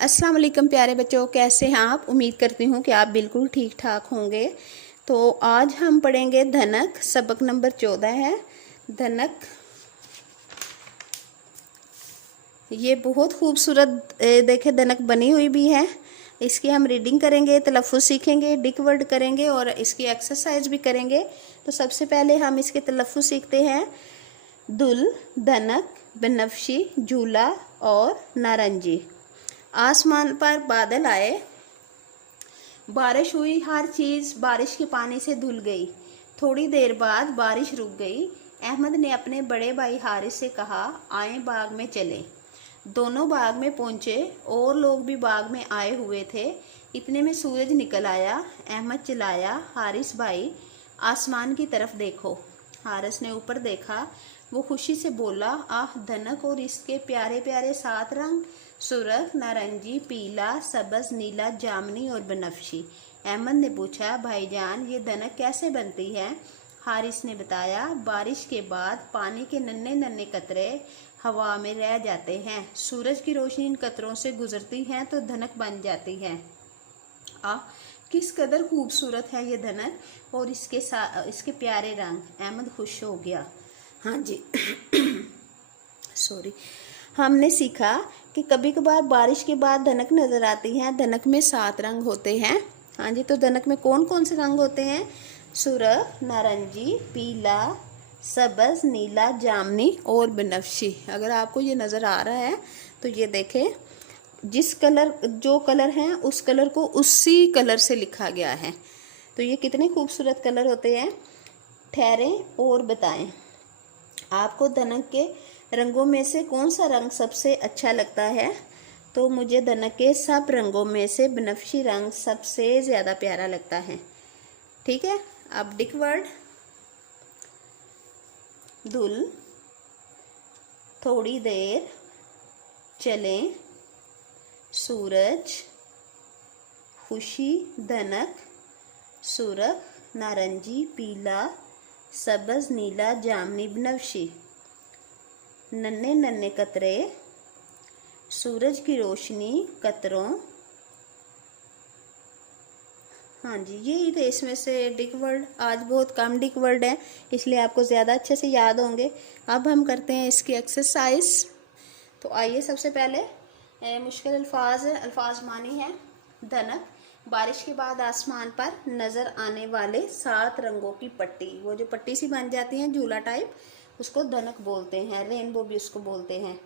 अस्सलाम वालेकुम प्यारे बच्चों, कैसे हैं आप। उम्मीद करती हूँ कि आप बिल्कुल ठीक ठाक होंगे। तो आज हम पढ़ेंगे धनक। सबक नंबर 14 है धनक। ये बहुत खूबसूरत देखे धनक बनी हुई भी है। इसकी हम रीडिंग करेंगे, तलफ़्फ़ुज़ सीखेंगे, डिक वर्ड करेंगे और इसकी एक्सरसाइज भी करेंगे। तो सबसे पहले हम इसके तलफ़्फ़ुज़ सीखते हैं। दुल, धनक, बनफशी, झूला और नारंगी। आसमान पर बादल आए, बारिश हुई, हर चीज़ बारिश के पानी से धुल गई। थोड़ी देर बाद बारिश रुक गई। अहमद ने अपने बड़े भाई हारिस से कहा, आए बाग में चलें। दोनों बाग में पहुंचे। और लोग भी बाग में आए हुए थे। इतने में सूरज निकल आया। अहमद चिल्लाया, हारिस भाई आसमान की तरफ देखो। हारिस ने ऊपर देखा। वो खुशी से बोला, आह धनक और इसके प्यारे प्यारे 7 रंग, सुर्ख, नारंगी, पीला, सब्ज, नीला, जामनी और बनफशी। अहमद ने पूछा, भाईजान ये धनक कैसे बनती है। हारिस ने बताया, बारिश के बाद पानी के नन्हे नन्हे कतरे हवा में रह जाते हैं। सूरज की रोशनी इन कतरों से गुजरती है तो धनक बन जाती है। किस कदर खूबसूरत है ये धनक और इसके प्यारे रंग। अहमद खुश हो गया। हाँ जी सॉरी। हमने सीखा कि कभी कभार बारिश के बाद धनक नजर आती है। धनक में 7 रंग होते हैं। हाँ जी, तो धनक में कौन कौन से रंग होते हैं। सुर्ख, नारंगी, पीला, सब्ज, नीला, जामनी और बनफशी। अगर आपको ये नज़र आ रहा है तो ये देखें, जो कलर हैं उस कलर को उसी कलर से लिखा गया है। तो ये कितने खूबसूरत कलर होते हैं। ठहरें और बताएं, आपको धनक के रंगों में से कौन सा रंग सबसे अच्छा लगता है। तो मुझे धनक के सब रंगों में से बनफशी रंग सबसे ज़्यादा प्यारा लगता है। ठीक है, अब डिक वर्ड। धुल, थोड़ी देर, चलें, सूरज, खुशी, धनक, सुर्ख, नारंगी, पीला, सब्ज, नीला, जामनी, बनफशी। नन्हे नन्हे कतरे, सूरज की रोशनी कतरों। हाँ जी, यही थे इसमें से डिक वर्ड। आज बहुत कम डिक वर्ड हैं इसलिए आपको ज़्यादा अच्छे से याद होंगे। अब हम करते हैं इसकी एक्सरसाइज। तो आइए, सबसे पहले मुश्किल अल्फाज मानी है। धनक, बारिश के बाद आसमान पर नज़र आने वाले 7 रंगों की पट्टी। वो जो पट्टी सी बन जाती है झूला टाइप, उसको धनक बोलते हैं। रेनबो भी उसको बोलते हैं।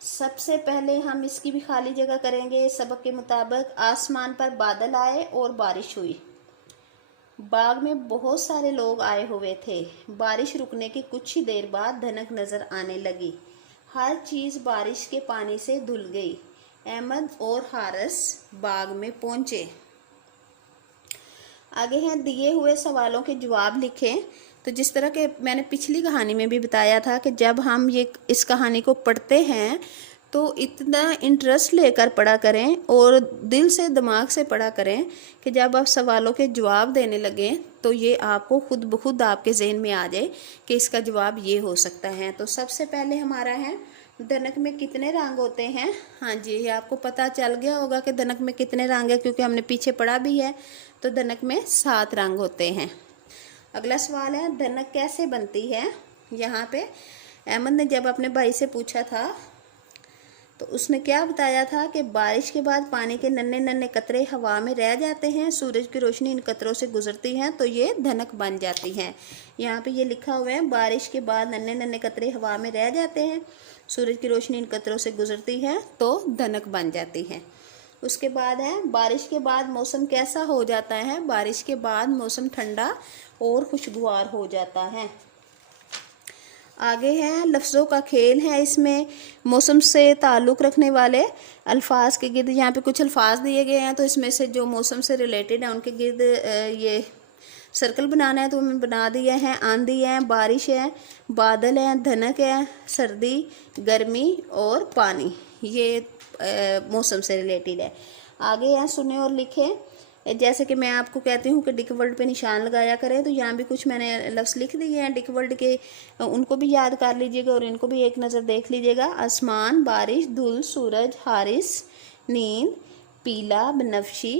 सबसे पहले हम इसकी भी खाली जगह करेंगे। सबक के मुताबिक आसमान पर बादल आए और बारिश हुई। बाग में बहुत सारे लोग आए हुए थे। बारिश रुकने की कुछ ही देर बाद धनक नजर आने लगी। हर चीज बारिश के पानी से धुल गई। अहमद और हारिस बाग में पहुंचे। आगे हैं दिए हुए सवालों के जवाब लिखें। तो जिस तरह के मैंने पिछली कहानी में भी बताया था कि जब हम इस कहानी को पढ़ते हैं तो इतना इंटरेस्ट लेकर पढ़ा करें और दिल से दिमाग से पढ़ा करें कि जब आप सवालों के जवाब देने लगें तो ये आपको खुद ब खुद आपके जहन में आ जाए कि इसका जवाब ये हो सकता है। तो सबसे पहले हमारा है, धनक में कितने रंग होते हैं। हाँ जी, ये आपको पता चल गया होगा कि धनक में कितने रंग है, क्योंकि हमने पीछे पढ़ा भी है। तो धनक में 7 रंग होते हैं। अगला सवाल है, धनक कैसे बनती है। यहाँ पे अहमद ने जब अपने भाई से पूछा था तो उसने क्या बताया था कि बारिश के बाद पानी के नन्हे नन्हे कतरे हवा में रह जाते हैं। सूरज की रोशनी इन कतरों से गुजरती है तो ये धनक बन जाती है। यहाँ पे ये लिखा हुआ है, बारिश के बाद नन्हे नन्हे कतरे हवा में रह जाते हैं, सूरज की रोशनी इन कतरों से गुजरती है तो धनक बन जाती है। उसके बाद है, बारिश के बाद मौसम कैसा हो जाता है। बारिश के बाद मौसम ठंडा और खुशगवार हो जाता है। आगे है, लफ्ज़ों का खेल है। इसमें मौसम से ताल्लुक़ रखने वाले अल्फाज के गिर्द यहाँ पे कुछ अल्फाज दिए गए हैं। तो इसमें से जो मौसम से रिलेटेड है उनके गिर्द ये सर्कल बनाना है तो हमें बना दिए हैं। आंधी है, बारिश है, बादल है, धनक है, सर्दी, गर्मी और पानी। ये मौसम से रिलेटेड है। आगे है, सुने और लिखें। जैसे कि मैं आपको कहती हूँ कि डिक वर्ड पे निशान लगाया करें, तो यहाँ भी कुछ मैंने लफ्ज़ लिख दिए हैं डिक वर्ड के, उनको भी याद कर लीजिएगा और इनको भी एक नज़र देख लीजिएगा। आसमान, बारिश, धूल, सूरज, हारिस, नींद, पीला, बनफशी,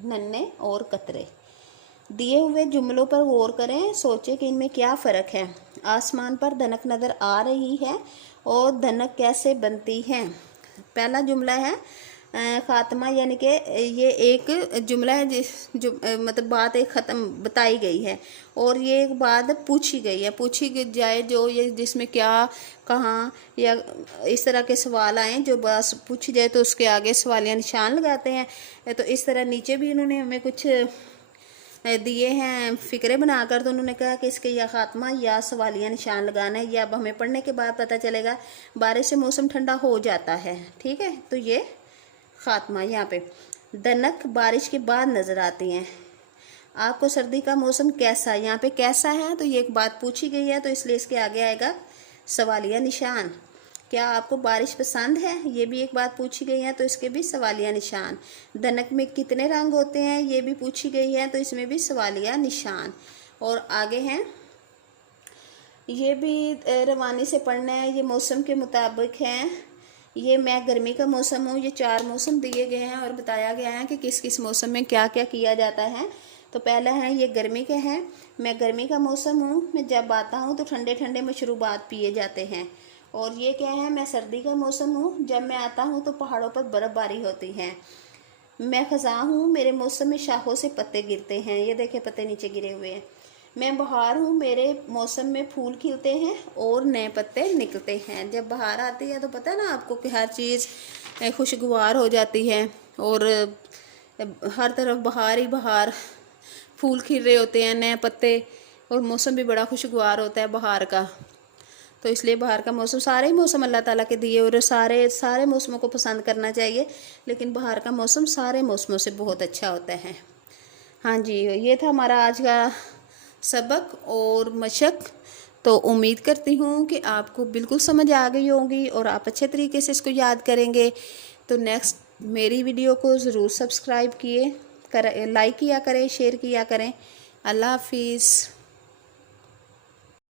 नन्हे और कतरे। दिए हुए जुमलों पर गौर करें, सोचें कि इनमें क्या फ़र्क है। आसमान पर धनक नज़र आ रही है और धनक कैसे बनती है। पहला जुमला है ख़ात्मा, यानी कि ये एक जुमला है मतलब बात एक ख़त्म बताई गई है और ये एक बात पूछी गई है, पूछी जाए जो ये जिसमें क्या, कहाँ या इस तरह के सवाल आए जो बस पूछी जाए तो उसके आगे सवालिया निशान लगाते हैं। तो इस तरह नीचे भी इन्होंने हमें कुछ दिए हैं फ़िक्रे बनाकर, तो उन्होंने कहा कि इसके या ख़ात्मा या सवालिया निशान लगाना है। या अब हमें पढ़ने के बाद पता चलेगा। बारिश से मौसम ठंडा हो जाता है, ठीक है, तो ये ख़ात्मा। यहाँ पे दनक बारिश के बाद नज़र आती हैं। आपको सर्दी का मौसम कैसा, यहाँ पे कैसा है, तो ये एक बात पूछी गई है तो इसलिए इसके आगे आएगा सवालिया निशान। क्या आपको बारिश पसंद है, ये भी एक बात पूछी गई है तो इसके भी सवालिया निशान। दनक में कितने रंग होते हैं, ये भी पूछी गई है तो इसमें भी सवालिया निशान। और आगे हैं, ये भी रवानी से पढ़ना है, ये मौसम के मुताबिक हैं। ये मैं गर्मी का मौसम हूँ, ये 4 मौसम दिए गए हैं और बताया गया है कि किस किस मौसम में क्या क्या किया जाता है। तो पहला है ये गर्मी के हैं, मैं गर्मी का मौसम हूँ, मैं जब आता हूँ तो ठंडे ठंडे मशरूबात पिए जाते हैं। और ये क्या है, मैं सर्दी का मौसम हूँ, जब मैं आता हूँ तो पहाड़ों पर बर्फ़बारी होती है। मैं ख़ज़ां हूँ, मेरे मौसम में शाखों से पत्ते गिरते हैं, ये देखें पत्ते नीचे गिरे हुए हैं। मैं बहार हूँ, मेरे मौसम में फूल खिलते हैं और नए पत्ते निकलते हैं। जब बहार आती है तो पता है ना आपको कि हर चीज़ खुशगवार हो जाती है और हर तरफ बहार ही बहार, फूल खिल रहे होते हैं, नए पत्ते, और मौसम भी बड़ा खुशगवार होता है बहार का। तो इसलिए बहार का मौसम, सारे ही मौसम अल्लाह ताला के दिए और सारे मौसमों को पसंद करना चाहिए, लेकिन बहार का मौसम सारे मौसमों से बहुत अच्छा होता है। हाँ जी, ये था हमारा आज का सबक और मशक। तो उम्मीद करती हूँ कि आपको बिल्कुल समझ आ गई होगी और आप अच्छे तरीके से इसको याद करेंगे। तो नेक्स्ट मेरी वीडियो को ज़रूर सब्सक्राइब किए, लाइक किया करें, शेयर किया करें। अल्लाह हाफिज़।